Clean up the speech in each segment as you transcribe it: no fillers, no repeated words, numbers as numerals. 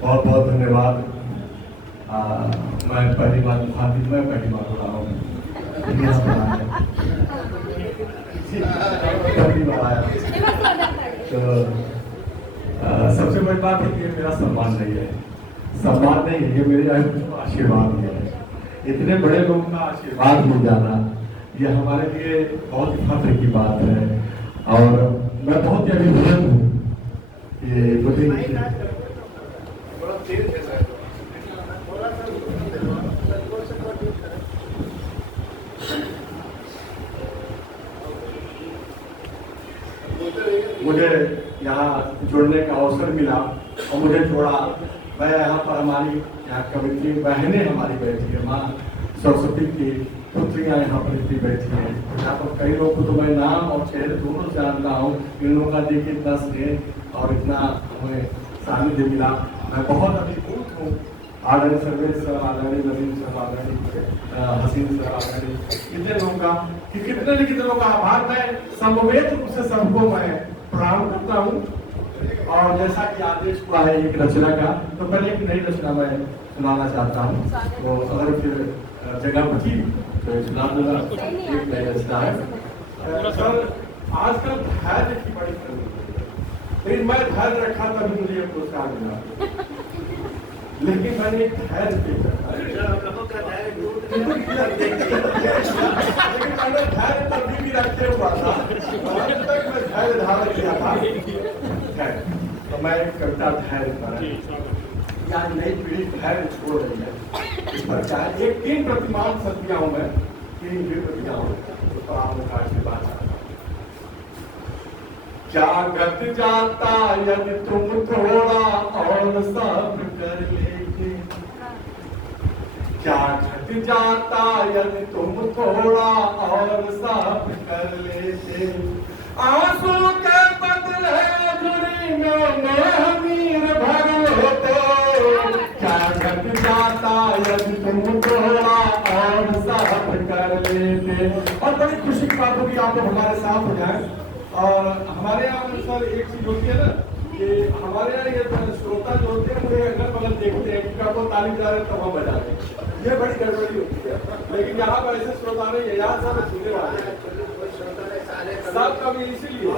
बहुत बहुत धन्यवाद। मैं पहली बार खातिर मैं पहली बार हो रहा हूँ, पहली बार आया। तो सबसे बड़ी बात है कि ये मेरा सम्मान नहीं है, सम्मान नहीं है, ये मेरे आशीर्वाद है। इतने बड़े लोगों का आशीर्वाद मिल जाना ये हमारे लिए बहुत ही फख्र की बात है। और मैं बहुत ही अभिभूत हूँ ये मुझे यहाँ जुड़ने का अवसर मिला और मुझे छोड़ा। मैं यहाँ पर हमारी यहाँ कमिटी बहनें हमारी बैठी है, माँ सरस्वती की पुत्रियाँ यहाँ पर इतनी बैठी हैं। यहाँ पर कई लोगों को तो मैं नाम और चेहरे दोनों जानता हूँ। इन लोगों का देखिए इतना स्नेह और इतना हमें सानिध्य मिला। मैं बहुत अभिभूत हूँ। आदरणीय सर्वेश सर, आदरणीय नवीन सर, आदरणीय हसीन सर, आदरणीय कितने लोगों का कि कितने लोगों का आभार। मैं समवेत रूप से सबको मैं प्रणाम करता हूँ। और जैसा कि आदेश हुआ है एक रचना का, तो पहले एक नई रचना मैं सुनाना चाहता हूँ। तो अगर फिर जगह बची तो सुना दूंगा। एक नई रचना है। सर आजकल धैर्य की बड़ी कमी है, लेकिन मैं धैर्य रखा तभी मुझे पुरस्कार मिला। लेकिन मैंने एक धैर्य देखा, लेकिन मैंने धैर्य तभी भी रखे हुआ था, अभी तक मैं धैर्य धारण किया था। तो मैं एक कविता धैर्य पर या नई पीढ़ी धैर्य छोड़ रही है, इस पर क्या है। एक 3 प्रतिमान सत्या हूँ मैं, 3 भी प्रतिज्ञा हूँ, तो आप लोग आज की बात चाहता हूँ। क्या गत जाता यदि तुम थोड़ा और सब्र कर लेते, क्या घट जाता यदि तुम थोड़ा और सब्र कर लेते। आंसू के बदले झुरी में नीर भर लेते, क्या घट जाता यदि तुम थोड़ा और सब्र कर लेते। और बड़ी खुशी की बात होगी आप लोग हमारे साथ हो जाए। और हमारे यहाँ पर सर एक चीज होती है ना कि हमारे यहाँ ये श्रोता जो होते हैं मुझे अगल बगल देखते हैं कि आपको ताली बजा रहे तब हम बजा रहे हैं, ये बड़ी गड़बड़ी होती है। लेकिन यहाँ पर ऐसे श्रोता नहीं है, यहाँ सब सुनने वाले हैं सब कभी, इसीलिए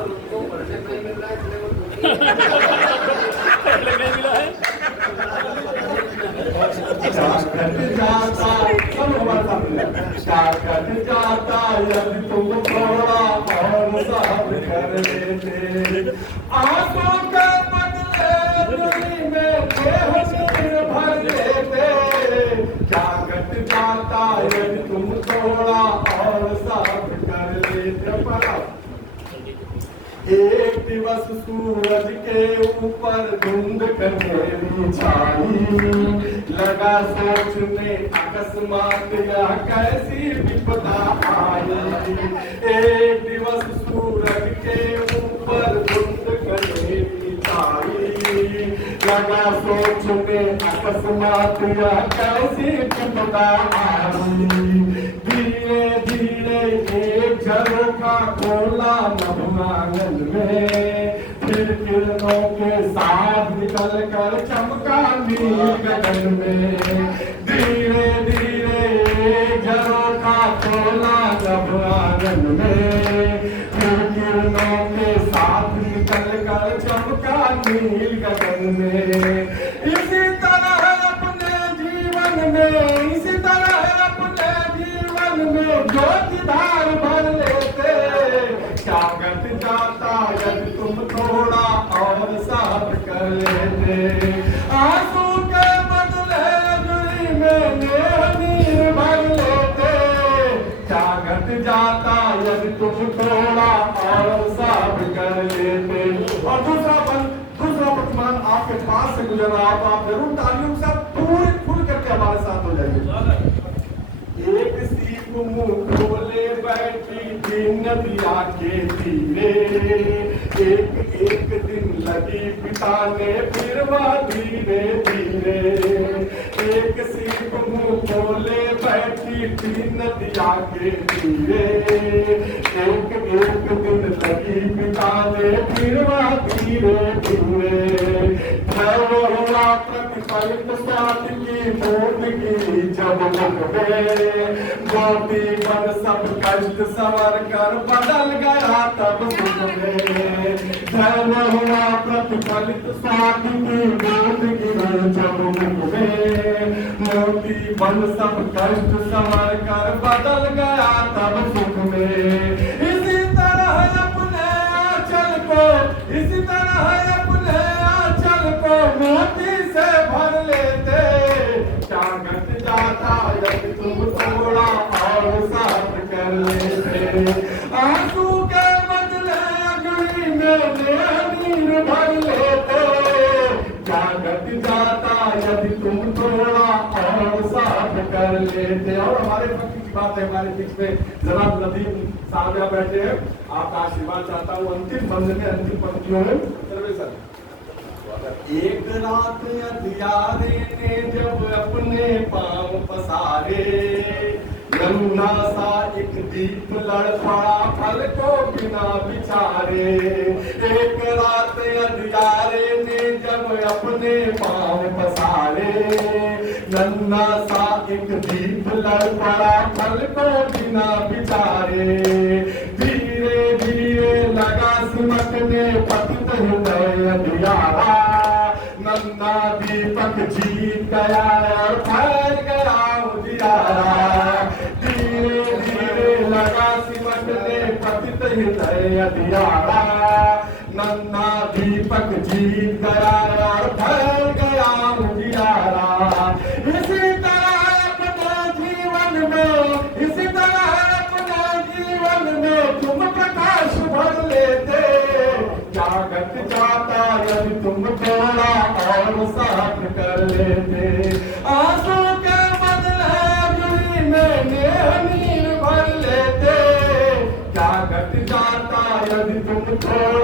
जाता यदि तुम थोड़ा और सब्र कर लेते। आंसू के बदले झुरी में नीर भर लेते, क्या घट जाता यदि तुम थोड़ा और सब्र कर लेते। एक दिवस सूरज के ऊपर धुंध कनेरी छाई, लगा सोचने अकस्मात यह कैसी विपदा आई। एक दिवस सूरज के ऊपर धुंध कनेरी छाई, लगा सोचने अकस्मात यह कैसी विपदा आई। धीरे धीरे एक झरोखा खोला मधुआंगन में, फिर किरणों के साथ निकल कर चमका नील गगन में। धीरे धीरे एक झरोखा खोला मधुआंगन में, फिर किरणों के साथ निकल कर चमका नील गगन में। इसी तरह अपने जीवन में, इसी तरह अपने जीवन में ज्योति धार भर लेते, क्या घट जाता यदि तुम थोड़ा और सब्र कर लेते। आंसू के बदले झुरी में नीर भर लेते, क्या घट जाता यदि तुम थोड़ा और सब्र कर लेते। और दूसरा प्रतिमान आपके पास से गुजर रहा हो, आप जरूर तालियों के साथ पूरे खुल करके हमारे साथ हो जाइए। एक सीप मुंह खोले बैठी थी नदिया के तीरे, एक दिन लगी बिताने फिर वह धीरे धीरे। एक सीप मुंह खोले बैठी थी नदिया के तीरे, एक दिन लगी बिताने फिर वह धीरे धीरे। ढल हुआ प्रतिफलित स्वाद की बूंद की जब मुख में ज्योति बन सब कष्ट संवर कर बदल गया तब सुख में। धर्म हुआ प्रतिफलित स्वाद की बूंद की जब मुख में ज्योति बन सब कष्ट संवर कर बदल गया तब सुख में। इसी तरह अपने आंचल को, इसी तरह अपने आंचल को मोती से भर लेते, क्या घट जाता यदि तुम थोड़ा और साफ कर लेते। आंसू के बदले अग्नि में नीर भर लेते, क्या घट जाता यदि तुम थोड़ा और साफ कर लेते। और हमारे पक्ष की बात है, हमारे बीच में जनाब नदीम साहब यहाँ बैठे हैं, आपका आशीर्वाद चाहता हूँ अंतिम बंद में, अंतिम पंक्तियों में। चलिए सर। एक रात अंधियारे ने जब अपने पांव पसारे, नन्हा सा एक दीप लड़ पड़ा फल को बिना बिचारे। एक रात अंधियारे ने जब अपने पांव पसारे, नन्हा सा एक दीप लड़ पड़ा फल को बिना बिचारे। धीरे धीरे लगा सिमटने पतित हृदय अंधियारा, नन्हा दीपक जीत गया और फैल गया उजियारा। धीरे धीरे लगा सिमटने पतित हृदय अंधियारा, नन्हा दीपक जीत गया और फैल गया उजियारा। इसी तरह अपने जीवन में, इसी तरह अपने जीवन में तुम प्रकाश भर लेते, क्या घट जाता यदि तुम थोड़ा और साफ कर लेते। आंसू के बदले अग्नि में नीर भर लेते, क्या घट जाता यदि तुम थोड़ा